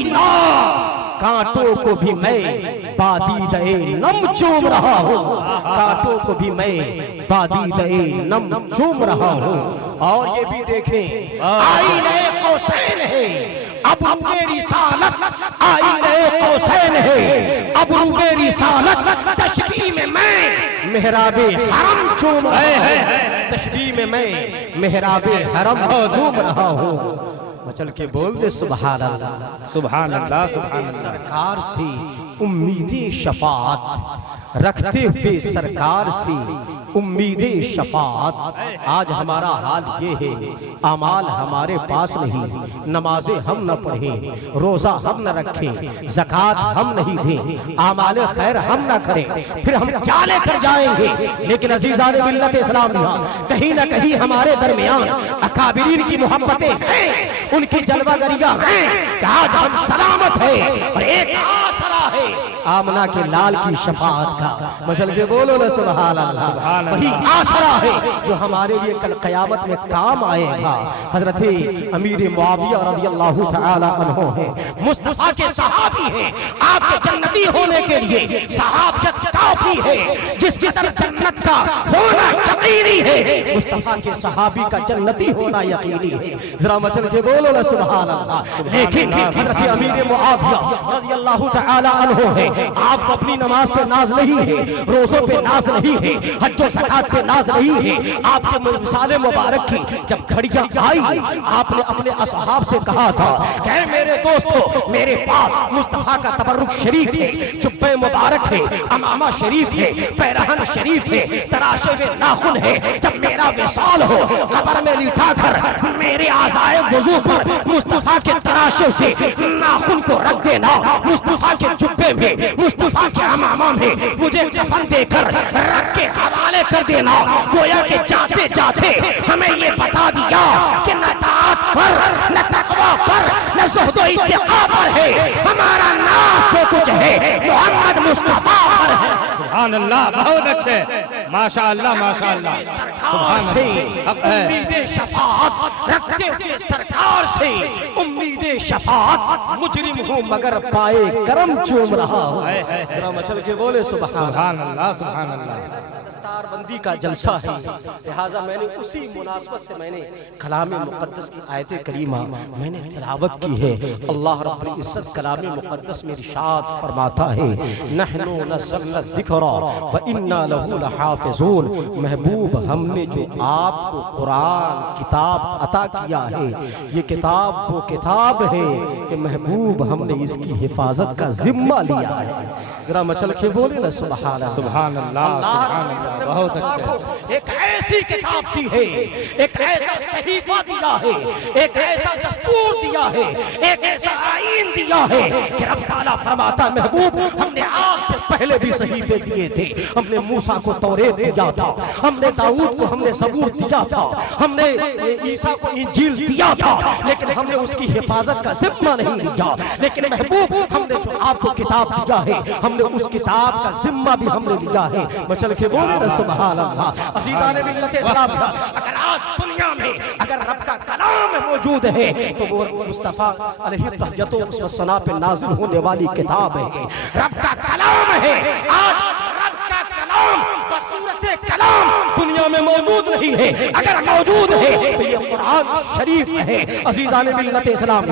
مدینہ کانٹوں کو بھی میں بادیدے نم چوم رہا ہوں، کانٹوں کو بھی میں بادیدے نم چوم رہا ہوں۔ اور یہ بھی دیکھیں آئینہ قوسین ہے ابروِ رسالت، آئینہ قوسین ہے ابروِ رسالت، تشبیہ میں میں محراب حرم چوم رہا ہوں، تشبیہ میں میں محراب حرم چوم رہا ہوں۔ مچل کے بول دے سبحان اللہ، سبحان اللہ، سبحان اللہ۔ سرکار سے امید شفاعت رکھتے ہوئے، سرکار سے امید شفاعت۔ آج ہمارا حال یہ ہے، اعمال ہمارے پاس نہیں، نمازیں ہم نہ پڑھیں، روزہ ہم نہ رکھیں، زکوٰۃ ہم نہیں دیں، اعمال خیر ہم نہ کریں، پھر ہم کیا لے کر جائیں گے؟ لیکن عزیزان ملت اسلامیہ، کہیں نہ کہیں ہمارے درمیان اکابرین کی محبتیں ہیں، ان کی جلوہ گریاں ہیں کہ آج ہم سلامت ہیں، اور ایک آسرا ہے آمنہ کے لال کی شفاعت کا۔ مچل کے بولو نا سبحان اللہ، وہی آسرا ہے جو ہمارے لیے کل قیامت میں کام آئے گا۔ حضرت امیر معاویہ رضی اللہ تعالی عنہ ہیں، مصطفیٰ کے صحابی ہیں، آپ کے جنتی ہونے کے لیے صحابیت کافی ہے، جس کی طرح جنت کا ہونا یقینی ہے، مصطفیٰ کے صحابی کا جنتی ہونا یقینی ہے۔ ذرا مچل کے بولو نا سبحان اللہ۔ لیکن حضرت امیر معاویہ رضی اللہ تعالی عنہ ہیں، آپ کو اپنی نماز پہ ناز نہیں ہے، روزوں پہ ناز نہیں ہے، حج و زکوٰۃ پہ ناز نہیں ہے۔ آپ کے وصال مبارک کی جب گھڑیاں آئی، آپ نے اپنے اصحاب سے کہا تھا کہ اے میرے دوستو، میرے پاس مصطفیٰ کا تبرک شریف ہے، جبہ مبارک ہے، امامہ شریف ہے، پیرہن شریف ہے، تراشے ہوئے ناخن ہے، جب میرا وصال ہو قبر میں لٹا کر میرے اعضائے وضو پر مصطفیٰ کے تراشے سے ناخن کو رکھ دینا، مصطفیٰ کے جبے میں، مصطفیٰ کے امامہ میں مجھے کفن دے کر رکھ کے حوالے کر دینا۔ گویا کہ جاتے جاتے ہمیں یہ بتا دیا کہ نہ طاعت پر، نہ تقوی پر، نہ زہد و اتقاء پر ہے، ہمارا ناز جو کچھ ہے محمد مصطفیٰ پر ہے۔ سبحان اللہ، بہت اچھے، ماشاءاللہ ماشاءاللہ۔ سرکار سے امید شفاعت رکھتے ہوئے، سرکار سے امید شفاعت، مجرم ہوں مگر پائے کرم چوم رہا ہوں۔ ذرا مچل کے بولے سبحان اللہ، سبحان اللہ۔ دستار بندی کا جلسہ ہے، لہٰذا میں نے اسی مناسبت سے میں نے کلام مقدس کی آیت کریمہ میں نے تلاوت کی ہے۔ اللہ رب العزت کلام مقدس میں ارشاد فرماتا ہے نحنو نزلنا الذکر وإنا لہ لحافظون۔ محبوب ہم نے جو آپ کو قرآن کتاب عطا کیا ہے، یہ کتاب وہ کتاب ہے کہ محبوب ہم نے اس کی حفاظت کا ذمہ لیا ہے۔ ذرا مچل کے بولے نا سبحان اللہ، سبحان اللہ، سبحان اللہ، بہت اچھے۔ ایک ایسی کتاب دی ہے، ایک ایسا صحیفہ دیا ہے، ایک ایسا دستور دیا ہے، ایک ایسا آئین دیا ہے کہ رب تعالیٰ فرماتا محبوب ہم نے آپ سے پہلے بھی صحیفے دیے تھے، ہم نے موسیٰ کو توریت دیا تھا، ہم نے داؤد کو ہم نے زبور دیا تھا، ہم نے عیسیٰ کو انجیل دیا تھا، لیکن ہم نے اس کی حفاظت کا ذمہ نہیں لیا۔ لیکن محبوب ہم نے جو آپ کو کتاب دیا ہے، ہم نے اس کتاب کا ذمہ بھی ہم نے لیا ہے۔ مچل کے بولے نا سبحان اللہ۔ عزیزان ملت اسلام، اگر آج دنیا میں اگر رب کا کلام موجود ہے تو وہ مصطفیٰ علیہ تحیت و ثنا پہ نازل ہونے والی کتاب ہے، رب کا کلام ہے۔ آج رب کا کلام بصورت کلام دنیا میں موجود نہیں ہے، اگر موجود ہے تو یہ قرآن شریف ہے۔ عزیزان ملت اسلام،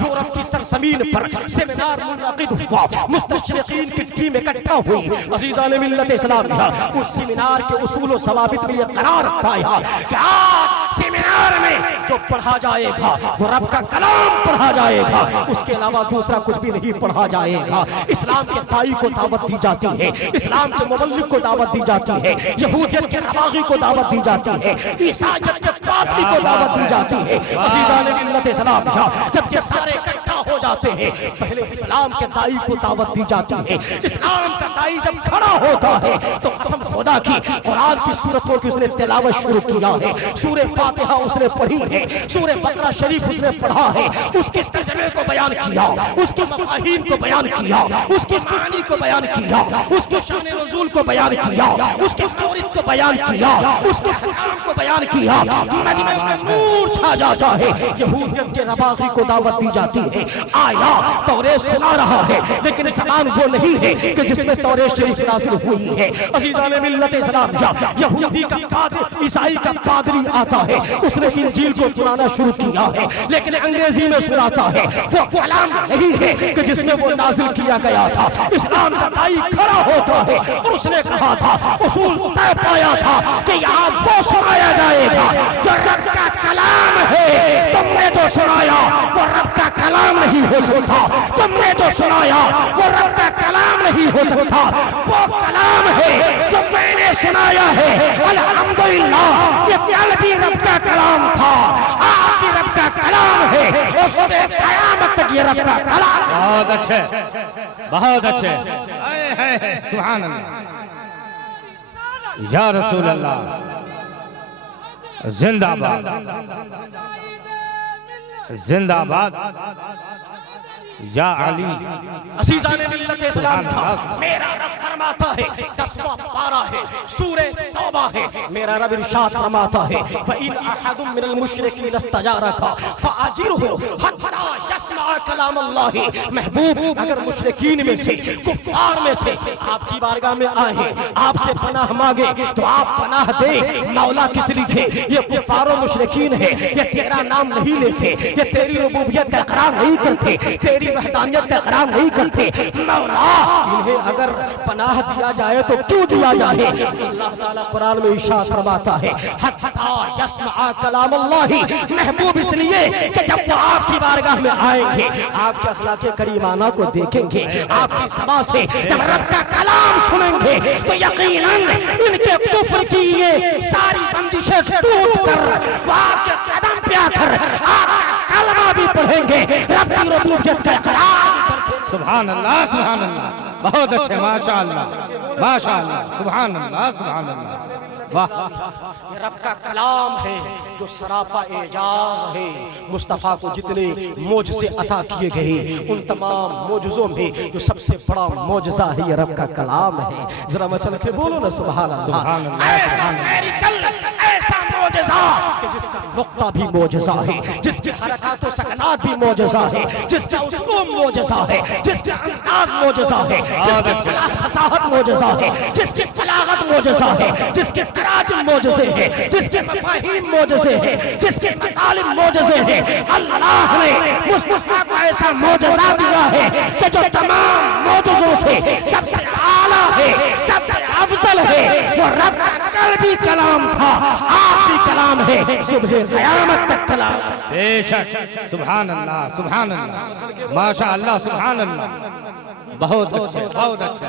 یورپ کی سرزمین پر سیمینار منعقد ہوا، مستشرقین کی ٹیم اکٹھا ہوئی۔ عزیزان ملت اسلام، اس سیمینار کے اصول و ضوابط میں یہ قرار پایا کہ آج سیمینار میں جو پڑھا جائے گا وہ رب کا کلام پڑھا جائے گا، اس کے علاوہ دوسرا کچھ بھی نہیں پڑھا جائے گا۔ اسلام کے داعی کو دعوت دی جاتی ہے، اسلام کے مبلغ کو دعوت دی جاتی ہے، یہودیت کے رواغی کو دعوت دی جاتی ہے، عیسائیت کے پادری کو دعوت دی جاتی ہے۔ عزیزان ملت اسلام، جب یہ سارے اکٹھا ہو جاتے ہیں پہلے اسلام کے داعی کو دعوت دی جاتی ہے۔ اسلام کا داعی جب کھڑا ہوتا ہے تو قسم خدا کی قرآن کی سورتوں کی اس نے تلاوت شروع کیا ہے، سورہ فاتحہ اس نے پڑھی ہے، سورہ بقرہ شریف اس نے پڑھا ہے، اس کے ترجمے کو بیان کیا، اس کے مفاہیم کو بیان کیا، اس کے معانی کو بیان کیا، اس کے شان نزول کو بیان کیا، اس کے مورد کو بیان کیا، اس کے حکام کو بیان کیا۔ مجمع میں نور چھا جاتا ہے، یہودیت کے رواغی کو دعوت دی جاتی ہے، آیا توریت سنا رہا ہے لیکن زبان وہ نہیں ہے کہ جس میں توریت شریف نازل ہوئی ہے۔ عزیزان ملت اسلام، یہودی کا پادری، عیسائی کا پادری آتا ہے، اس نے انجیل کو سنانا شروع کیا ہے لیکن انگریزی میں سناتا ہے، وہ کلام نہیں ہے کہ جس میں وہ نازل کیا گیا تھا۔ اسلام کا دائی کھڑا ہوتا ہے اور اس نے کہا تھا، اصول طے پایا تھا کہ یہاں وہ سنایا جائے گا جو رب کا کلام ہے۔ تم نے جو سنایا وہ رب کا کلام نہیں ہو سکتا، تم نے جو سنایا وہ رب کا کلام نہیں ہو سکتا، وہ کلام ہے جو میں نے سنایا ہے۔ الحمدللہ یہ کل بھی رب کا کلام تھا، آج بھی رب کا کلام ہے، اور صبح قیامت تک یہ رب کا کلام ہے۔ بہت اچھے، بہت اچھے، سبحان اللہ، یا رسول اللہ، زندہ باد، زندہ باد، یا علی۔ عزیزان ملت اسلام، میرا رب فرماتا ہے، 10واں پارہ ہے، سورہ توبہ ہے، میرا رب ارشاد فرماتا ہے، وَإِنْ أَحَدٌ مِّنَ الْمُشْرِكِينَ اسْتَجَارَكَ فَأَجِرْهُ حَتَّى يَسْمَعَ كَلَامَ اللَّهِ۔ محبوب اگر مشرکین میں سے، کفار میں سے آپ کی بارگاہ میں آئے، آپ سے پناہ مانگے تو آپ پناہ دیں۔ مولا کس لیے؟ یہ کفار و مشرکین ہیں، یہ تیرا نام نہیں لیتے، یہ تیری ربوبیت کا اقرار نہیں کرتے، تیری وحدانیت کا اقرار نہیں کرتے۔ مولا انہیں اگر پناہ دیا جائے تو کیوں دیا جائے؟ اللہ تعالیٰ قرآن میں ارشاد فرماتا ہے، حتی یسمع کلام اللہ۔ محبوب اس لیے کہ جب وہ آپ کی بارگاہ میں آئیں گے، آپ کے اخلاق کریمانہ کو دیکھیں گے، آپ کی زبان سے جب رب کا کلام سنیں گے تو یقیناً ان کے کفر کی یہ ساری بندشیں ٹوٹ کر وہ آپ کے قدم پہ آ کر آپ کا کلمہ بھی پڑھیں گے، رب کی ربوبیت کا اقرار۔ سبحان اللہ، سبحان اللہ، بہت اچھے، ماشاءاللہ، ماشاءاللہ، سبحان اللہ، سبحان اللہ، واہ۔ یہ رب کا کلام ہے جو سراپا اعجاز ہے۔ مصطفیٰ کو جتنے معجزے عطا کیے گئے ان تمام معجزوں میں جو سب سے بڑا معجزہ ہے یہ رب کا کلام ہے۔ ذرا مچل کے بولو نا سبحان اللہ۔ ایسا میریکل، ایسا معجزہ کہ جس کا نقطہ بھی معجزہ ہے، جس کی حرکات و سکنات بھی معجزہ ہے، جس کا اسلوب معجزہ ہے، جس کا انداز معجزہ ہے، جس کی فصاحت معجزہ ہے، جس کی بلاغت معجزہ ہے، جس کے تراجم معجزے ہیں، جس کے مفاہیم معجزے ہیں، جس کے مطالب معجزے ہیں۔ اللہ نے مصطفیٰ کو ایسا معجزہ دیا ہے کہ جو تمام معجزوں سے سب سے اعلیٰ ہے، سب سے افضل ہے۔ وہ رب کا کل بھی کلام تھا، آج بھی کلام ہے، صبح قیامت تک کلام ہے۔ بے شک، سبحان اللہ، سبحان اللہ، ماشاءاللہ، سبحان اللہ، بہت اچھے، بہت اچھے۔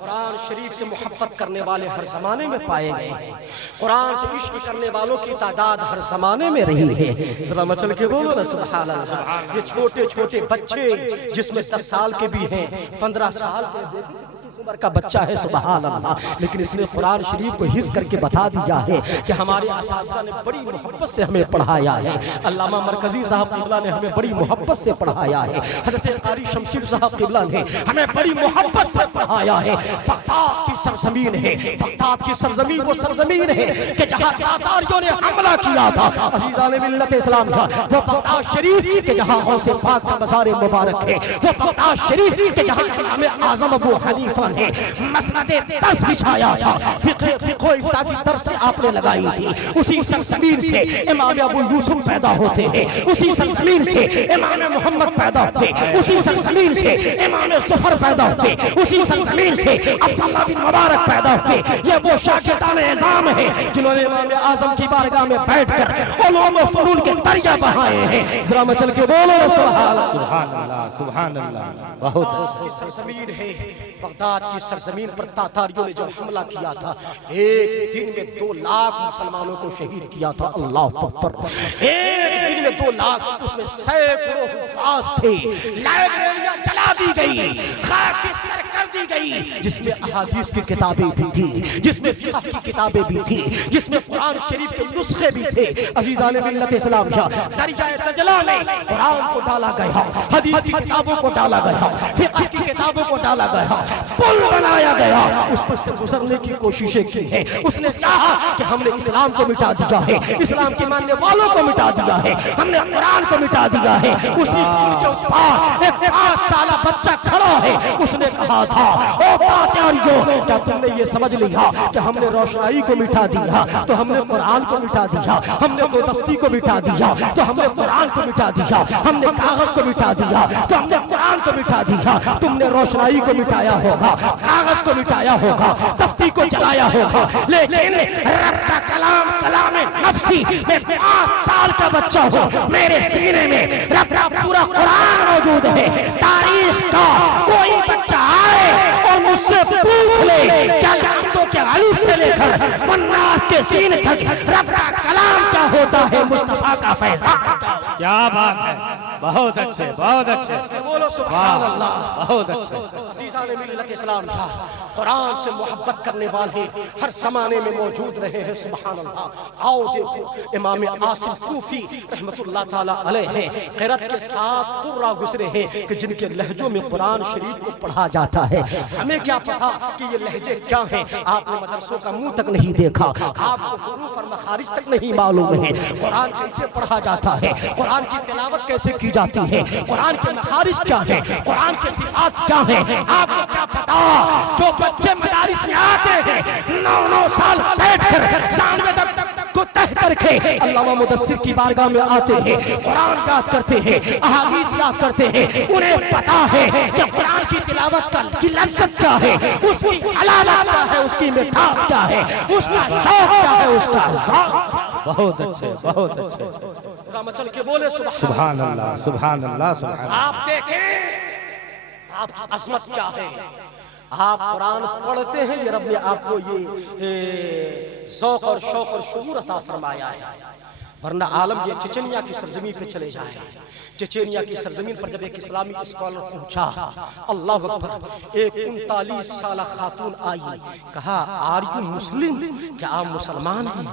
قرآن شریف سے محبت کرنے والے ہر زمانے میں پائے گئے ہیں، قرآن سے عشق کرنے والوں کی تعداد ہر زمانے میں رہی ہے۔ ذرا مچل کے بولو نا سبحان اللہ۔ یہ چھوٹے چھوٹے بچے جس میں 10 سال کے بھی ہیں، 15 سال کے، دیکھیں کس عمر کا بچہ ہے، سبحان اللہ، لیکن اس نے قرآن شریف کو حفظ کر کے بتا دیا ہے کہ ہمارے اساتذہ نے بڑی محبت سے ہمیں پڑھایا ہے۔ علامہ مرکزی صاحب قبلہ نے ہمیں بڑی محبت سے پڑھایا ہے، حضرت قاری شمشیر صاحب قبلہ نے ہمیں بڑی محبت سے پڑھایا ہے۔ بغداد کی سرزمین ہے، بغداد کی سرزمین وہ سرزمین ہے کہ جہاں تاتاریوں نے حملہ کیا تھا۔ عزیزان ملت اسلام کا وہ بغداد شریف کہ جہاں غوث پاک کا مزار مبارک ہے، وہ بغداد شریف کہ جہاں امام اعظم ابو حنیفہ نے مسند درس بچھایا تھا، فقہ و افتاء کی درس آپ نے لگائی تھی۔ اسی سرزمین سے امام ابو یوسف پیدا ہوتے ہیں، اسی سرزمین سے امام محمد پیدا ہوتے، اسی سرزمین سے امام ظفر پیدا ہوتے، اسی سرزمین سے عبداللہ بن مبارک پیدا ہوتے۔ یہ وہ شاگردان اعظام ہیں جنہوں نے امام اعظم کی بارگاہ میں بیٹھ کر علوم و فنون کے دریا بہائے ہیں۔ ذرا مچل کے بولو سبحان اللہ، سبحان اللہ، بہت کی سرزمین ہے۔ بغداد کی سرزمین پر تاتاریوں نے جو حملہ کیا تھا، ایک دن میں 2 لاکھ مسلمانوں کو شہید کیا تھا۔ اللہ اکبر، ایک دن میں 2 لاکھ، اس میں سینکڑوں حفاظ تھے، لائبریریاں جلا دی گئی، خاکستر کر دی گئی، جس میں احادیث کی کتابیں بھی تھی، جس میں فقہ کی کتابیں بھی تھی، جس میں قرآن شریف کے نسخے بھی تھے۔ عزیزان ملت اسلامیہ، دریائے دجلہ میں قرآن کو ڈالا گیا، حدیث کی کتابوں کو ڈالا گیا، فقہ کی کتابوں کو ڈالا گیا، پل بنایا گیا، اس پر سے گزرنے کی کوششیں کی ہیں۔ اس نے چاہا کہ ہم نے اسلام کو مٹا دیا ہے، اسلام کے ماننے والوں کو مٹا دیا ہے، ہم نے قرآن کو مٹا دیا ہے۔ اسی پل کے اس پار ایک 5 سالہ بچہ کھڑا ہے، اس نے کہا تھا، او پاتیاریوں، کیا تم نے یہ سمجھ لیا کہ ہم نے روشنائی کو مٹا دیا تو ہم نے قرآن کو مٹا دیا، ہم نے دو دفتی کو مٹا دیا تو ہم نے قرآن کو مٹا دیا، ہم نے کاغذ کو مٹا دیا تو ہم نے قرآن کو مٹا دیا۔ تم نے روشنائی کو مٹایا ہوگا، کاغذ کو مٹایا ہوگا، دفتی کو جلایا ہوگا، لیکن رب کا کلام کلام نفسی، میں 5 سال کا بچہ ہوں، میرے سینے میں رب کا پورا قرآن موجود ہے۔ تاریخ کا کوئی بچہ آئے اور مجھ سے پوچھ لے کیا الحمدوں کے الف سے لے کر والناس کے سین تک رب کا کلام کیا ہوتا ہے، مصطفیٰ کا فیضان کیا بات ہے، بہت اچھے، بہت اچھے، بولو سبحان اللہ۔ بہت اچھے۔ عزیزان ملت اسلام کا قرآن سے محبت کرنے والے ہر زمانے میں موجود رہے ہیں، سبحان اللہ۔ آؤ دیکھو امام عاصم کوفی رحمت اللہ تعالیٰ علیہ قرأت کے ساتھ قرہ گزرے ہیں کہ جن کے لہجوں میں قرآن شریف کو پڑھا جاتا ہے۔ ہمیں کیا پتا کہ یہ لہجے کیا ہیں، آپ نے مدرسوں کا منہ تک نہیں دیکھا، آپ کو حروف اور مخارج تک نہیں معلوم ہے۔ قرآن کیسے پڑھا جاتا ہے، قرآن کی تلاوت کیسے کی جاتی ہے، قرآن کے مخارج کیا ہیں، قرآن کے صفات کیا ہیں، آپ کو کیا پتا؟ جو بچے مدارس میں آتے ہیں 9 سال بیٹھ کر سامنے کو تہ کر کے علامہ مدثر کی بارگاہ میں آتے ہیں، قرآن یاد کرتے ہیں، احادیث یاد کرتے ہیں، انہیں پتا ہے کہ قرآن کی تلاوت کی لذت کیا ہے، اس کی علامت کیا ہے، اس کی مٹھاس کیا ہے، اس کا شوق کیا ہے، اس کا ذوق۔ بہت اچھے، بہت اچھے، ذرا مچل کے بولے سبحان اللہ، سبحان اللہ، سبحان اللہ۔ آپ دیکھیں آپ کی عظمت کیا ہے، آپ قرآن پڑھتے ہیں، یہ رب نے آپ کو یہ ذوق اور شوق اور شعور عطا فرمایا ہے، ورنہ عالم یہ چچنیا کی سرزمین پہ چلے جائے۔ چچینیا کی سرزمین پر جب ایک اسلامی اسکالر پہنچا، اللہ اکبر، ایک 39 سالہ خاتون آئی، کہا آر یو مسلم، کیا آپ مسلمان ہیں؟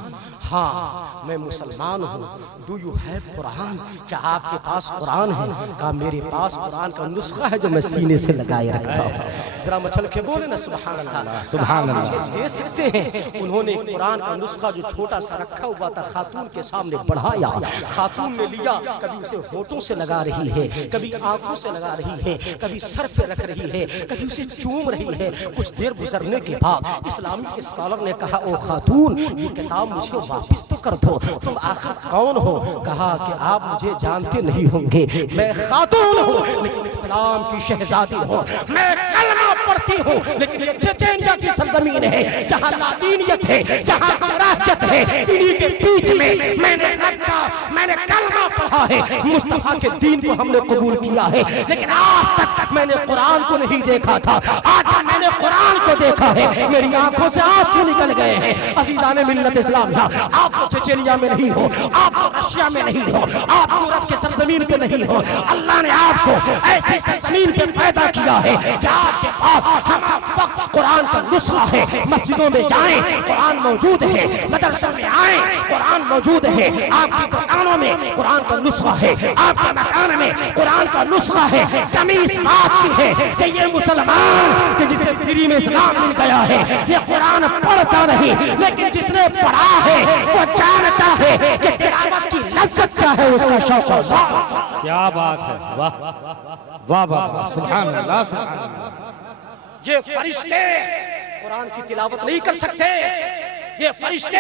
ہاں میں مسلمان ہوں۔ ڈو یو ہیو قرآن، کیا آپ کے پاس قرآن ہے؟ کہا میرے پاس قرآن کا نسخہ ہے جو میں سینے سے لگائے رکھتا ہوں۔ ذرا مچل کے بولے نا سبحان اللہ، سبحان اللہ۔ مجھے دے سکتے ہیں؟ انہوں نے قرآن کا نسخہ جو چھوٹا سا رکھا ہوا تھا خاتون کے سامنے بڑھایا، خاتون نے لیا، کبھی اسے ہونٹوں سے لگا رہی ہے، کبھی آنکھوں سے لگا رہی ہے، کبھی سر پہ رکھ رہی ہے، کبھی اسے چوم رہی ہے۔ کچھ دیر گزرنے کے بعد اسلامی اسکالر نے کہا او خاتون یہ کتاب مجھے واپس تو کر دو، تم آخر کون ہو؟ کہا کہ آپ مجھے جانتے نہیں ہوں گے، میں خاتون ہوں لیکن اسلام کی شہزادی ہوں، میں کلمہ پڑھتی ہوں لیکن یہ چچینیا کی سرزمین ہے جہاں لادینیت ہے، جہاں گمراہیت ہے، انہی کے بیچ میں میں نے رکھا، میں نے کلمہ پڑھا ہے، مصطفیٰ کے دین کو ہم نے قبول کیا ہے، لیکن آج تک میں نے قرآن کو نہیں دیکھا تھا، آج میں نے قرآن کو دیکھا ہے، میری آنکھوں سے آنسو نکل گئے ہیں۔ عزیزان ملت اسلامیہ، آپ کو چچینیا میں نہیں ہو، آپ کو رشیا میں نہیں ہو، آپ یورپ کے سرزمین پہ نہیں ہو، اللہ نے آپ کو ایسی سرزمین پہ پیدا کیا ہے کہ آپ کے پاس ہم وقت قرآن کا نسخہ ہے۔ مسجدوں میں جائیں قرآن موجود ہے، مدرسوں میں آئیں قرآن موجود ہے، آپ کی دکانوں میں قرآن کا نسخہ ہے، آپ کے مکان میں قرآن کا نسخہ ہے۔ کمی اس بات کی ہے کہ یہ مسلمان کہ جسے فری میں اسلام مل گیا ہے یہ قرآن پڑھتا نہیں، لیکن جس نے پڑھا ہے وہ جانتا ہے کہ تلاوت کی لذت کیا ہے، اس کا شوق و ذوق۔ کیا بات ہے، واہ واہ واہ، سبحان اللہ، سبحان اللہ۔ یہ فرشتے قرآن کی تلاوت نہیں کر سکتے، یہ فرشتے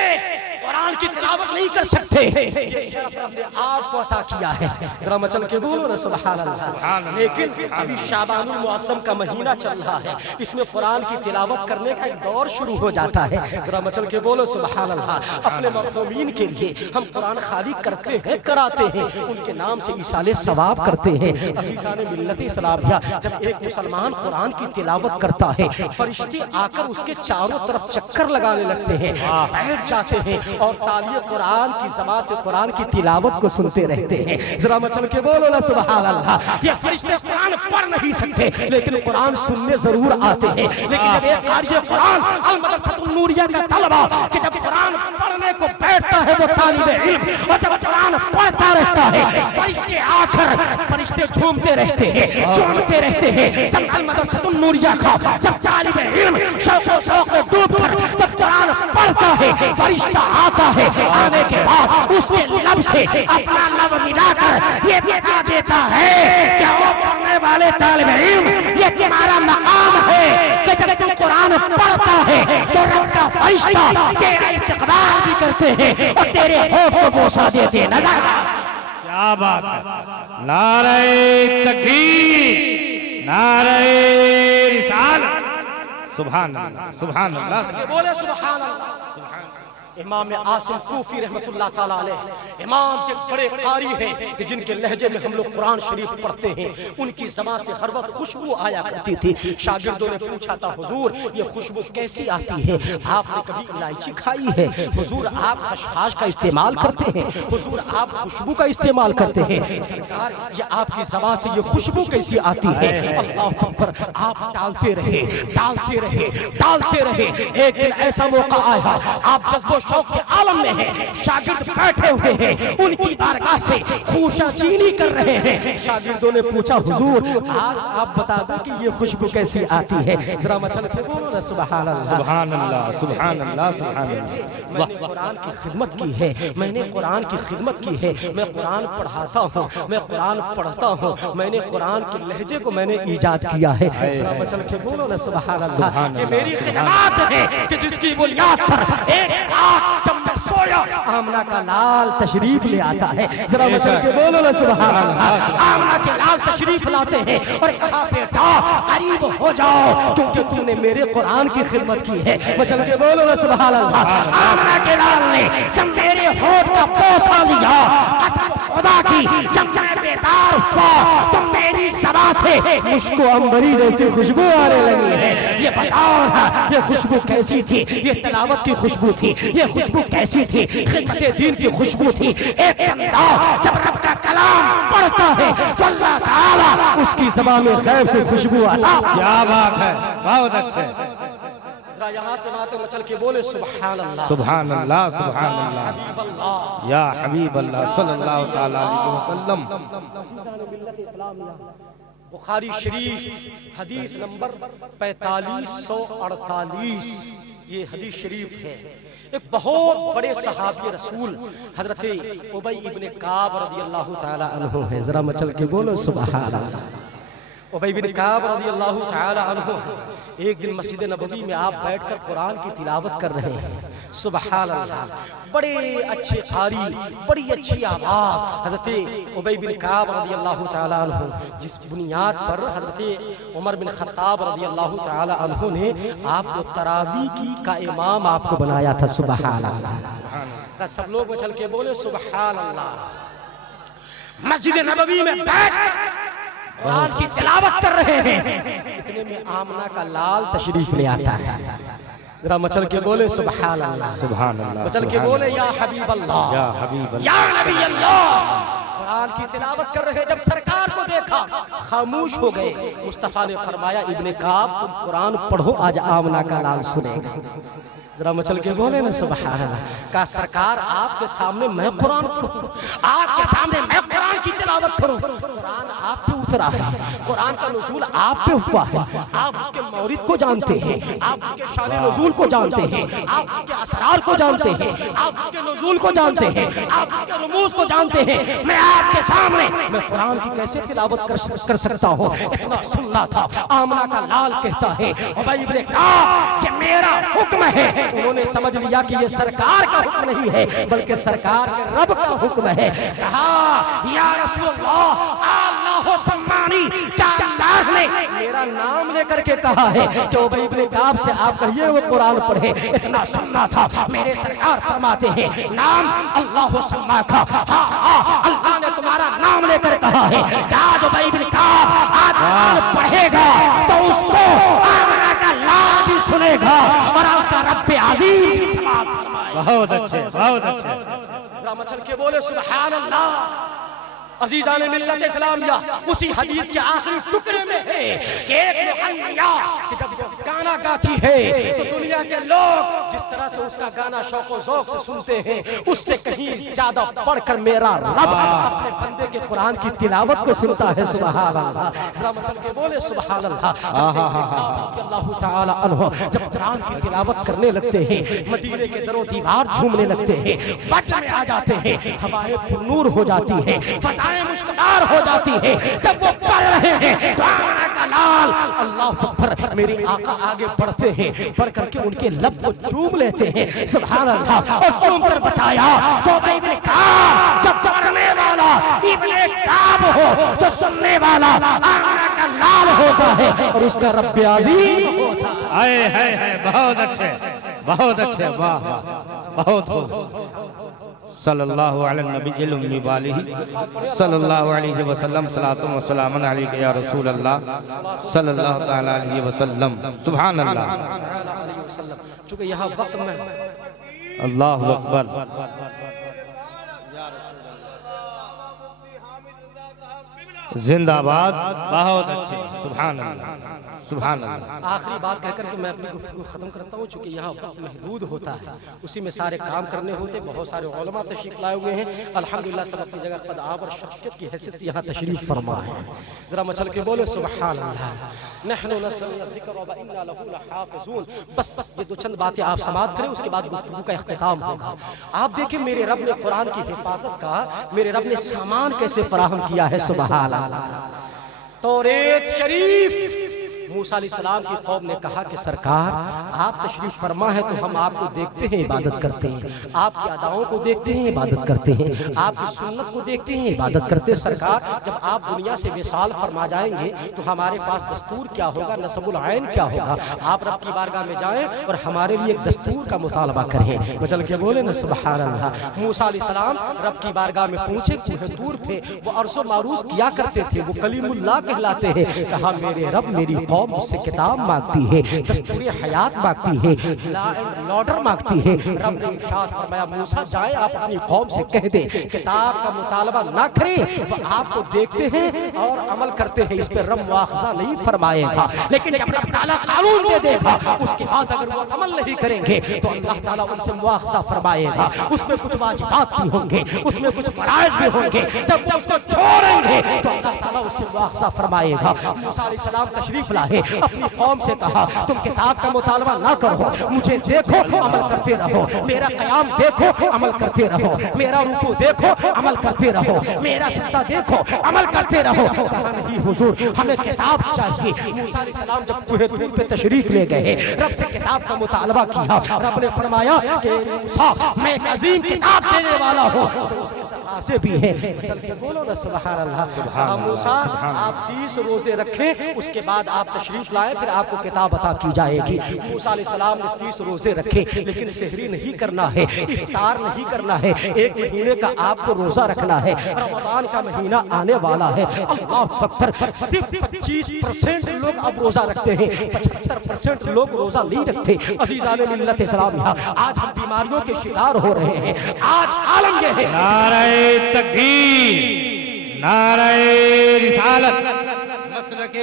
قرآن کی تلاوت نہیں کر سکتے، یہ شرف رب نے آپ کو عطا کیا ہے۔ ذرا مچل کے بولو نا سبحان اللہ۔ لیکن ابھی شعبان المعظم کا مہینہ چل رہا ہے، اس میں قرآن کی تلاوت کرنے کا ایک دور شروع ہو جاتا ہے۔ ذرا مچل کے بولو سبحان اللہ۔ اپنے مرحومین کے لیے ہم قرآن خالی کرتے ہیں، کراتے ہیں، ان کے نام سے ایصال ثواب کرتے ہیں۔ عزیزان ملت اسلامیہ، جب ایک مسلمان قرآن کی تلاوت کرتا ہے فرشتے آ کر اس کے چاروں طرف چکر لگانے لگتے ہیں، بیٹھ جاتے ہیں اور تالی قرآن کی زبان سے قرآن کی تلاوت کو سنتے رہتے ہیں۔ ذرا مچل کے بولو نا سبحان اللہ۔ یہ فرشتے قرآن پڑھ نہیں نہیں سکتے لیکن قرآن سننے ضرور آتے ہیں. لیکن جب ایک قاری قرآن المدرسۃ النوریہ کا طلبہ کہ جب قرآن پڑھنے کو بیٹھتا ہے وہ طالب علم اور جب قرآن پڑھتا رہتا ہے فرشتے آ کر فرشتے جھومتے رہتے ہیں جھومتے رہتے ہیں. جب المدرسۃ النوریہ کا جب طالب علم شوق و شوق میں ڈوب کر جب قرآن پڑھتا ہے فرشتہ آتا ہے. آنے کے بعد اس کے لب سے اپنا لب ملا کر یہ بتا دیتا ہے کہ وہ پڑھنے والے طالب علم یہ تمہارا مقام ہے کہ جب تو قرآن پڑھتا ہے تو رب کا فرشتہ تیرا استقبال بھی کرتے ہیں اور تیرے ہونٹ کو بوسہ دیتے نظر. کیا بات ہے. نعرہ تکبیر، نعرہ رسالت. سبحان اللہ سبحان اللہ. بولے سبحان اللہ. امام عاصم کوفی رحمت اللہ تعالیٰ علیہ امام کے بڑے قاری ہیں کہ جن کے لہجے میں ہم لوگ قرآن شریف پڑھتے ہیں. ان کی زبان سے ہر وقت خوشبو آیا کرتی تھی. شاگردوں نے پوچھا تھا حضور یہ خوشبو کیسی آتی ہے؟ آپ نے کبھی الائچی کھائی ہے؟ حضور آپ خشخاش کا استعمال کرتے ہیں؟ حضور آپ خوشبو کا استعمال کرتے ہیں؟ سرکار یہ آپ کی زبان سے یہ خوشبو کیسی آتی ہے؟ اللہ اکبر. آپ ڈالتے رہے ڈالتے رہے ڈالتے رہے. ایک دن ایسا موقع آیا آپ جذب و شوق کے عالم میں ہیں. شاگرد بیٹھے ہوئے ہیں ان کی بارگاہ سے خوشہ چینی کر رہے ہیں. شاگردوں نے پوچھا حضور آج آپ بتا دیں کہ یہ خوشبو کیسی آتی ہے؟ ذرا مچل کے بولو نا سبحان اللہ سبحان اللہ سبحان اللہ سبحان اللہ. میں نے قرآن کی خدمت کی ہے. میں نے قرآن کی خدمت کی ہے. میں قرآن پڑھاتا ہوں. میں قرآن پڑھتا ہوں. میں نے قرآن کے لہجے کو میں نے ایجاد کیا ہے. ذرا مچل کے بولو نا سبحان اللہ. یہ میری خدمات ہے کہ جس کی بنیاد پر ایک جب میں سویا آمنہ کا لال تشریف لے آتا ہے. ذرا مچل کے بولو نا سبحان اللہ. آمنہ کے لال تشریف لاتے ہیں اور کہا بیٹا قریب ہو جاؤ کیونکہ تم نے میرے قرآن کی خدمت کی ہے. مچل کے بولو نا سبحان اللہ. آمنہ کے لال نے جب میرے ہونٹ کا بوسہ لیا قسم خدا کی جب میں بیدار ہوا تو میری زبان سے مشک و عنبری جیسی خوشبو آنے لگی ہے. یہ بتاؤ نا یہ خوشبو کیسی تھی؟ یہ تلاوت کی خوشبو تھی. یہ خوشبو کیسی تھی؟ خدمت دین کی خوشبو تھی. ایک بندہ جب رب کا کلام پڑھتا ہے تو اللہ تعالیٰ اس کی زبان میں غیب سے خوشبو آتا. کیا بات ہے. بہت اچھے. ذرا یہاں سے باتیں مچل کے بولے سبحان اللہ سبحان اللہ سبحان اللہ. حبیب اللہ یا حبیب اللہ صلی اللہ تعالی علیہ وسلم. بخاری شریف حدیث نمبر 4548 یہ حدیث شریف ہے. ایک بہت بڑے صحابی رسول حضرت ابی ابن کعب رضی اللہ تعالی عنہ ہے. ذرا مچل کے بولو سبحان اللہ. ابی بن کعب رضی اللہ تعالی عنہ ایک دن مسجد نبوی میں آپ بیٹھ کر قرآن کی تلاوت کر رہے ہیں. سبحان اللہ. بڑے اچھے قاری بڑی اچھی آواز. حضرت ابی بن کعب رضی اللہ تعالی عنہ جس بنیاد پر حضرت عمر بن خطاب رضی اللہ تعالی عنہ نے آپ کو تراویح کی کا امام آپ کو بنایا تھا. سبحان اللہ. سب لوگ چل کے بولے سبحان اللہ. مسجد نبوی میں بیٹھ کر قرآن کی تلاوت کر رہے ہیں اتنے میں آمنہ کا لال تشریف لے آتا ہے. ذرا مچل کے بولے سبحان اللہ سبحان اللہ. مچل کے بولے یا حبیب اللہ یا حبیب اللہ. یا نبی اللہ. قرآن کی تلاوت کر رہے جب سرکار کو دیکھا خاموش ہو گئے. مصطفیٰ نے فرمایا ابن کعب تم قرآن پڑھو آج آمنہ کا لال سنے گا. ذرا مچل کے بولے نا سبحان اللہ. کہا سرکار آپ کے سامنے میں قرآن پڑھوں آپ کے سامنے میں قرآن کی تلاوت کروں. قرآن آپ پہ اترا ہے. قرآن کا نزول آپ پہ ہوا ہے. آپ اس کے مورد کو جانتے ہیں. آپ اس کے شان نزول کو جانتے ہیں. آپ اس کے اسرار کو جانتے ہیں. آپ اس کے نزول کو جانتے ہیں. آپ اس کے رموز کو جانتے ہیں. میں آپ کے سامنے میں قرآن کی کیسے تلاوت کر سکتا ہوں؟ اتنا سننا تھا. آمنہ کا لال کہتا ہے ابی ابن کعب یہ میرا حکم ہے. انہوں نے سمجھ لیا کہ یہ سرکار کا حکم نہیں ہے بلکہ سرکار کے رب کا حکم ہے. کہا یا رسول اللہ اللہ سمانی کیا اللہ نے میرا نام لے کر کے کہا ہے کہ ابی ابن کعب سے آپ کہیے وہ قرآن پڑھے. اتنا سننا تھا. میرے سرکار فرماتے ہیں نام اللہ سما کا. ہاں اللہ نے تمہارا نام لے کر کہا ہے کہ آج ابی ابن کعب آج قرآن پڑھے گا تو اس کو آمنہ کا لال بھی سنے گا اور اس کا رب عظیم سماعت فرمائے. بہت اچھے بہت اچھے. ذرا مچل کے بولے سبحان اللہ. عزیزان ملت اسلامیہ اسی حدیث کے آخری ٹکڑے میں ہے کہ ایک مغنیہ کہ جب وہ گانا گاتی ہے تو دنیا کے لوگ جس طرح سے اس کا گانا شوق و ذوق سے سنتے ہیں اس سے کہیں زیادہ بڑھ کر میرا رب اپنے بندے کے قرآن کی تلاوت کو سنتا ہے. سبحان اللہ. ذرا مچل کے بولے سبحان اللہ. اللہ تعالی عنہ جب قرآن کی تلاوت کرنے لگتے ہیں مدینے کے در و دیوار جھومنے لگتے ہیں, وقت میں آ جاتے ہیں, ہوائیں پر نور ہو جاتی ہیں, فضائیں مشکدار ہو جاتی ہیں. جب وہ پڑھ رہے ہیں تو آمنہ کا لال اللہ اکبر میرے آقا آگے بڑھتے ہیں, بڑھ کر کے ان کے لب کو چوم لیتے ہیں. سبحان اللہ. اور چوم کر بتایا تو ابن کعب جب پڑھنے والا ابن کعب ہو تو سننے والا آمنہ کا لال ہوتا ہے اور اس کا رب عظیم ہوتا ہے. بہت اچھے, بہت اچھے, واہ بہت خوب. صلی اللہ علیہ النبی الامی والہ صلی اللہ علیہ وسلم. صلاۃ و سلام علیک یا رسول اللہ صلی اللہ تعالی علیہ وسلم. سبحان اللہ. چونکہ یہاں وقت میں اللہ اکبر. زندہ باد. بہت اچھے. سبحان اللہ, سبحان اللہ. آخری بات کہہ کر کے میں اپنی گفتگو ختم کرتا ہوں چونکہ یہاں وقت محدود ہوتا ہے, اسی میں سارے کام کرنے ہوتے. بہت سارے علماء تشریف لائے ہوئے ہیں الحمدللہ, سب اپنی جگہ قدآب اور شخصیت کی حیثیت سے یہاں تشریف فرما ہے. ذرا مچل کے بولے سبحان اللہ. نحن نزلنا الذکر وإنا لہ لحافظون. بس یہ دو چند باتیں آپ سماعت کریں, اس کے بعد گفتگو کا اختتام ہوگا. آپ دیکھیں میرے رب نے قرآن کی حفاظت کا میرے رب نے سامان کیسے فراہم کیا ہے. سبحان اللہ. توریت شریف موسیٰ علیہ السلام کی قوم نے کہا کہ سرکار آپ تشریف فرما ہے تو ہم آپ کو دیکھتے ہیں عبادت کرتے ہیں, آپ کی اداؤں کو دیکھتے ہیں عبادت کرتے ہیں, آپ کی سنت کو دیکھتے ہیں عبادت کرتے ہیں. سرکار جب آپ دنیا سے وصال فرما جائیں گے تو ہمارے پاس دستور کیا ہوگا, نصب العین کیا ہوگا. آپ رب کی بارگاہ میں جائیں اور ہمارے لیے ایک دستور کا مطالبہ کریں. بچل کے بولے نا سبحان اللہ. موسیٰ علیہ السلام رب کی بارگاہ میں پہنچے, کوہ طور پہ وہ عرض و معروض کیا کرتے تھے, وہ کلیم اللہ کہلاتے ہیں. کہا میرے رب میری قوم مجھ سے کتاب مانگتی ہے, دستور حیات مانگتی ہے, لارڈر مانگتی ہے. رب نے ارشاد فرمایا موسیٰ جائیں آپ اپنی قوم سے کہہ دیں کتاب کا مطالبہ نہ کریں, وہ آپ کو دیکھتے ہیں اور عمل کرتے ہیں. اس پہ رب مواخذہ نہیں فرمائے گا, لیکن جب رب تعالیٰ قانون دے دے گا اس کے بعد اگر وہ عمل نہیں کریں گے تو اللہ تعالیٰ ان سے مواخذہ فرمائے گا. اس میں کچھ واجبات بھی ہوں گے, اس میں کچھ فرائض بھی ہوں گے. جب وہ اس کو چھوڑیں گے تو اللہ تعالیٰ اس سے مواخذہ فرمائے گا. موسیٰ علیہ السلام تشریف لائے, اپنی قوم سے کہا تم کتاب کا مطالبہ نہ کرو, مجھے دیکھو عمل کرتے رہو, میرا قیام دیکھو عمل کرتے رہو, میرا رکوع دیکھو عمل کرتے رہو, میرا سجدہ دیکھو عمل کرتے رہو. کہا نہیں حضور ہمیں کتاب چاہیے. موسیٰ علیہ السلام جب کوہ طور پہ تشریف لے گئے رب سے کتاب کا مطالبہ کیا, رب نے فرمایا کہ موسیٰ میں ایک عظیم کتاب دینے والا ہوں تو اس کے تقاضے بھی ہیں. چل کے بولو نا سبحان اللہ. موسیٰ آپ 30 روزے رکھیں, اس کے بعد آپ تشریف لائیں, پھر آپ کو کتاب عطا کی جائے گی. موسیٰ علیہ السلام نے 30 روزے رکھے, لیکن سحری نہیں کرنا ہے, افطار نہیں کرنا ہے. 1 مہینے کا آپ کو روزہ رکھنا ہے. رمضان کا مہینہ آنے والا ہے. اللہ اکبر. صرف 25% لوگ اب روزہ رکھتے ہیں, 75% لوگ روزہ نہیں رکھتے. عزیزان ملت اسلام, آج ہم بیماریوں کے شکار ہو رہے ہیں. آج عالم یہ ہے. نعرہ تکبیر, نعرہ رسالت, مسلک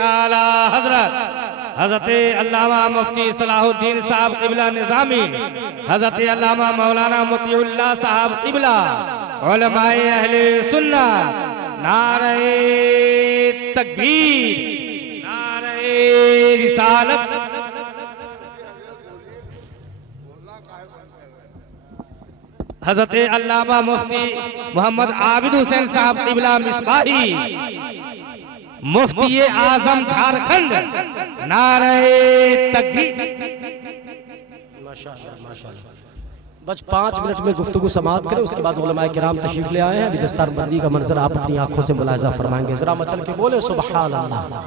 اعلیٰ حضرت حضرت علامہ مفتی صلاح الدین صاحب قبلہ نظامی, حضرت علامہ مولانا مطیع اللہ صاحب قبلہ, علماء اہل سنت. نعرہ تکبیر, نعرہ رسالت. حضرت علامہ مفتی محمد عابد حسین صاحب قبلہ مصباحی, مفتی اعظم جھارکھنڈ. نعرہ تکبیر. ماشاءاللہ ماشاءاللہ. بس 5 منٹ میں گفتگو سماعت کریں, اس کے بعد علماء کرام تشریف لے آئے ہیں. ابھی دستار بندی کا منظر آپ اپنی آنکھوں سے ملاحظہ فرمائیں گے. ذرا مچل کے بولے سبحان اللہ.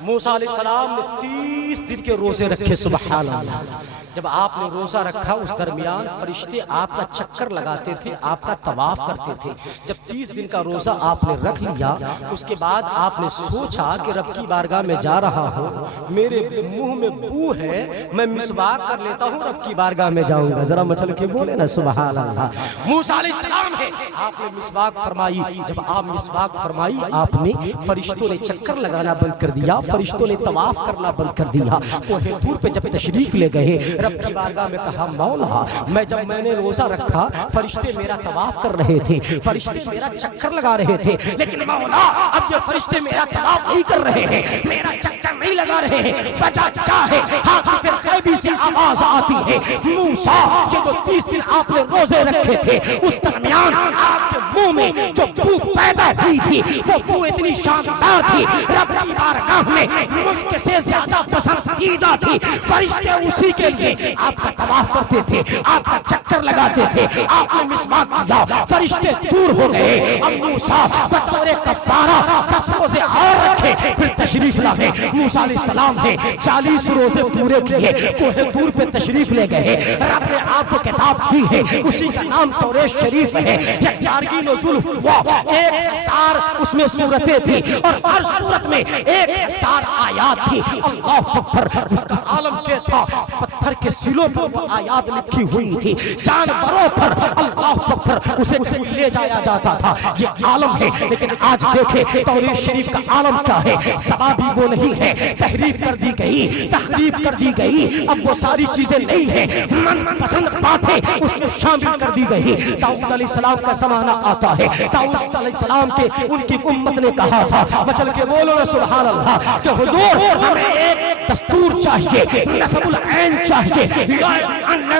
موسیٰ علیہ السلام نے 30 دن کے روزے رکھے، سبحان اللہ۔ جب آپ نے روزہ رکھا اس درمیان فرشتے آپ کا چکر لگاتے تھے، آپ کا طواف کرتے تھے۔ جب 30 دن کا روزہ آپ نے رکھ لیا، اس کے بعد آپ نے سوچا کہ رب کی بارگاہ میں جا رہا ہوں، میرے منہ میں بو ہے، میں مسواک کر لیتا ہوں، رب کی بارگاہ میں جاؤں گا۔ ذرا مچل کے بولے نا سبحان اللہ۔ موسیٰ علیہ السلام ہے، آپ نے مسواک فرمائی۔ جب آپ مسواک فرمائی، آپ نے فرشتوں نے چکر لگانا بند کر دیا، فرشتوں نے طواف کرنا بند کر دیا۔ کوہ طور پہ جب تشریف لے گئے، رب کی بارگاہ میں کہا مولا، میں نے روزہ رکھا، فرشتے میرا طواف کر رہے تھے، فرشتے میرا چکر لگا رہے تھے، لیکن مولا اب یہ فرشتے میرا طواف نہیں کر رہے ہیں، میرا چکر نہیں لگا رہے ہیں، وجہ کیا ہے؟ حاطف غیبی سے آواز آتی ہے، موسیٰ یہ جو 30 دن آپ نے روزے رکھے تھے، اس درمیان آپ کے منہ میں جو بو پیدا ہوئی تھی، وہ بو اتنی شاندار تھی، رب کی بارگاہ میں مشک سے زیادہ پسندیدہ تھی۔ فرشتے اسی کے لیے آپ کا طواف کرتے تھے، آپ کا چکر لگاتے تھے، آپ نے مسواک کیا، فرشتے دور ہو گئے۔ اب موسیٰ بطور کفارہ 10 روزے اور رکھے، پھر تشریف لائے۔ موسیٰ علیہ السلام نے 40 روزے پورے کیے، کوہ طور پہ تشریف لے گئے۔ رب نے آپ کو کتاب دی ہے، اسی کا نام توریت شریف ہے۔ 11 نزول ہوا، 1000 اس میں سورتیں تھی، اور ہر سورت میں 1000 آیات تھی۔ اللہ اکبر، اس کا عالم کیا تھا؟ پتھر کے سلوں پر وہ آیات لکھی ہوئی تھی، جانوروں پر اللہ اکبر اسے لے جایا جاتا تھا۔ یہ عالم ہے، لیکن آج دیکھیں توریت شریف کا عالم کیا ہے؟ سبا بھی وہ نہیں ہے، تحریف کر دی گئی، تخریب کر دی گئی، اب وہ ساری چیزیں نہیں ہیں، من پسند باتیں اس میں شامل کر دی گئی۔ داؤد علیہ السلام کا زمانہ آتا ہے، داؤد علیہ السلام کے ان کی امت نے کہا تھا، مچل کے بولو نا سبحان اللہ، کہ حضور ہمیں ایک دستور چاہیے، نصب العین چاہیے،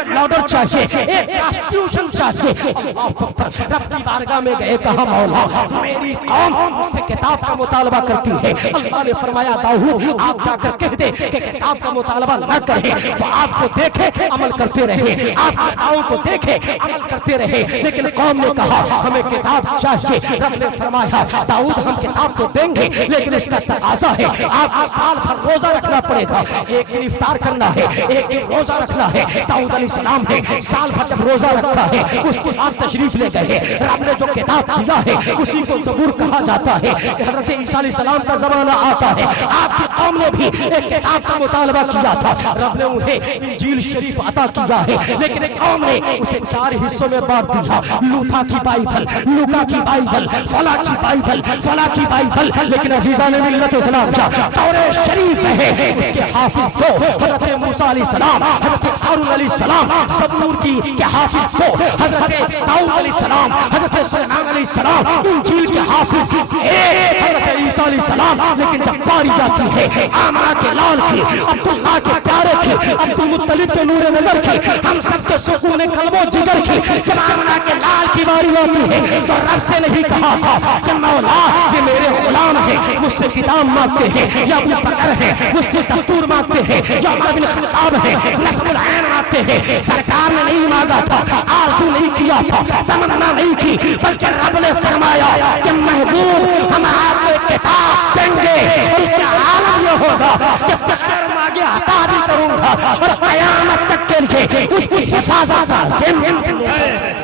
لارڈر چاہیے، ایک کانسٹیٹیوشن چاہیے۔ اللہ اکبر، رب کی بارگاہ میں گئے، کہا مولا میری قوم مجھ سے کتاب کا مطالبہ کرتی ہے۔ اللہ نے فرمایا داؤد آپ جا کر کہہ دے کہ کتاب کا مطالبہ نہ کریں، وہ آپ کو دیکھے عمل کرتے رہے، آپ کے دعووں کو دیکھے عمل کرتے رہے، لیکن قوم نے کہا ہمیں کتاب چاہیے۔ رب نے فرمایا داؤد ہم کتاب تو دیں گے، لیکن اس کا تقاضا ہے آپ کو سال بھر روزہ رکھنا پڑے گا، ایک دن افطار کرنا ہے، ایک دن روزہ رکھنا ہے۔ داؤد علیہ السلام نے سال بھر جب روزہ رکھا ہے، اس کے بعد تشریف لے گئے۔ رب نے جو کتاب دیا ہے اسی کو زبور کہا جاتا ہے۔ حضرت عیسیٰ علیہ السلام کا زمانہ آتا ہے، آپ کی قوم نے بھی ایک کتاب کا مطالبہ کیا تھا، رب نے انہیں انجیل شریف عطا کیا ہے، لیکن قوم نے اسے 4 حصوں میں بانٹ دیا، لوتھا کی بائبل، لوکا کی بائبل، فلاں کی بائبل، فلاں کی بائبل، لیکن عزیزان ملت اسلام کیا توریت شریف ہے، اس کے حافظ دو، حضرت موسیٰ علیہ السلام، حضرت ہارون علیہ السلام، زبور کی کے حافظ دو، حضرت داؤد علیہ السلام، حضرت سلیمان علیہ السلام، انجیل کے حافظ ایک حضرت عیسیٰ علیہ السلام۔ لیکن جب باری جاتی ہے آمنہ کے لال کی، عبداللہ کے پیارے کی، عبدالمطلب کے نور نظر کی، ہم سب کے سکون قلب و جگر کی، جب آمنہ کے لال کی باری آتی ہے تو رب سے نہیں کہا تھا کہ مولا یہ میرے غلام ہیں، مجھ سے کتاب مانگتے ہیں، یا ابو بکر ہیں مجھ سے دستور مانگتے ہیں، یا عمر بن خطاب ہیں نصب العین مانگتے ہیں۔ سرکار نے نہیں مانگا تھا، آرزو نہیں کیا تھا، تمنا نہیں کی، بلکہ رب نے فرمایا کہ محبوب ہم آپ کو ایک کتاب دیں گے، اور اس کا عالم یہ ہوگا کہ بغیر مانگے عطا بھی کروں گا، اور قیامت تک کے لیے اس کی حفاظت کا ذمہ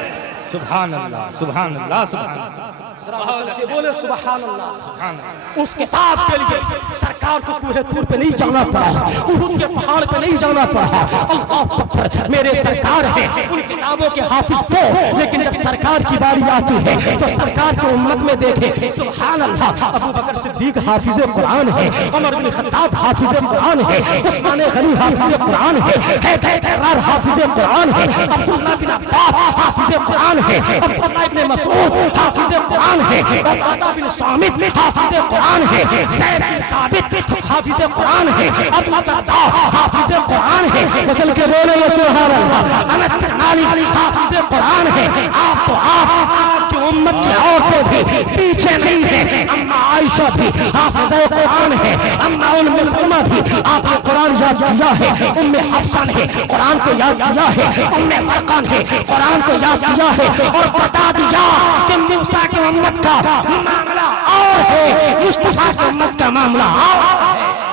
سبحان اللہ، سبحان اللہ، سبحان اللہ، بولے سبحان اللہ۔ اس کتاب کے لیے سرکار کو کوہ طور پہ نہیں جانا پڑا، احد کے پہاڑ پہ نہیں جانا پڑا۔ اللہ اکبر، میرے سرکار ہیں، ان کتابوں کے حافظ دو، لیکن جب سرکار کی باری آتی ہے تو سرکار کے امت میں دیکھے سبحان اللہ، ابو بکر صدیق حافظ قرآن ہے، عمر بن خطاب حافظ قرآن ہے، عثمان غنی حافظ قرآن ہے، حیدر کرار حافظ قرآن ہے، عبداللہ بن عباس حافظ قرآن ہے، عبداللہ بن مسعود حافظ قرآن ہے، عبادہ بن صامت حافظ قرآن ہے، زید بن ثابت حافظ قرآن ہے، ابو درداء حافظ قرآن ہے، چل کے بولے سبحان اللہ، انس بن مالک حافظ قرآن ہے۔ آپ تو آپ کی امت کی عورتیں بھی پیچھے نہیں ہیں، اما عائشہ بھی حافظ قرآن ہے، اما ام سلمہ بھی آپ نے قرآن یاد کیا ہے، ام حفصہ نے قرآن کو یاد کیا ہے، ام ورقہ نے قرآن کو یاد کیا ہے، اور بتا دیا کہ موسیٰ کی امت کا معاملہ اور ہے، مصطفیٰ کی امت کا معاملہ اور ہے۔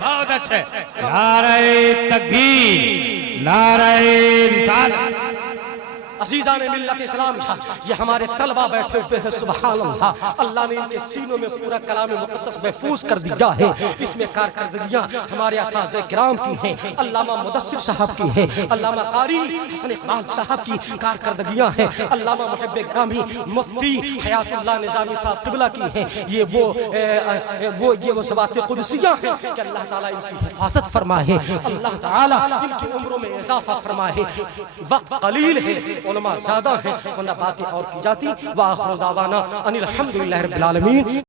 بہت اچھے نعرہ تکبیر نعرہ رسالت عزیزان ملت اسلام، یہ ہمارے طلبہ بیٹھے ہوئے ہیں، سبحان اللہ، اللہ نے ان کے سینوں میں پورا کلام مقدس محفوظ کر دیا ہے۔ اس میں کارکردگیاں ہمارے اساتذہ کرام کی ہیں، علامہ مدثر صاحب کی ہیں، علامہ قاری حسن اقبال صاحب کی کارکردگیاں ہیں، علامہ محب گرامی مفتی حیات اللہ نظامی صاحب قبلہ کی ہیں۔ یہ وہ ذوات قدسیہ ہیں کہ اللہ تعالیٰ ان کی حفاظت فرمائے، اللہ تعالیٰ ان کی عمروں میں اضافہ فرمائے۔ وقت قلیل ہے، علماء زیادہ ہیں، ورنہ باتیں اور کی جاتی۔ وآخر دعوانا ان الحمدللہ رب العالمین۔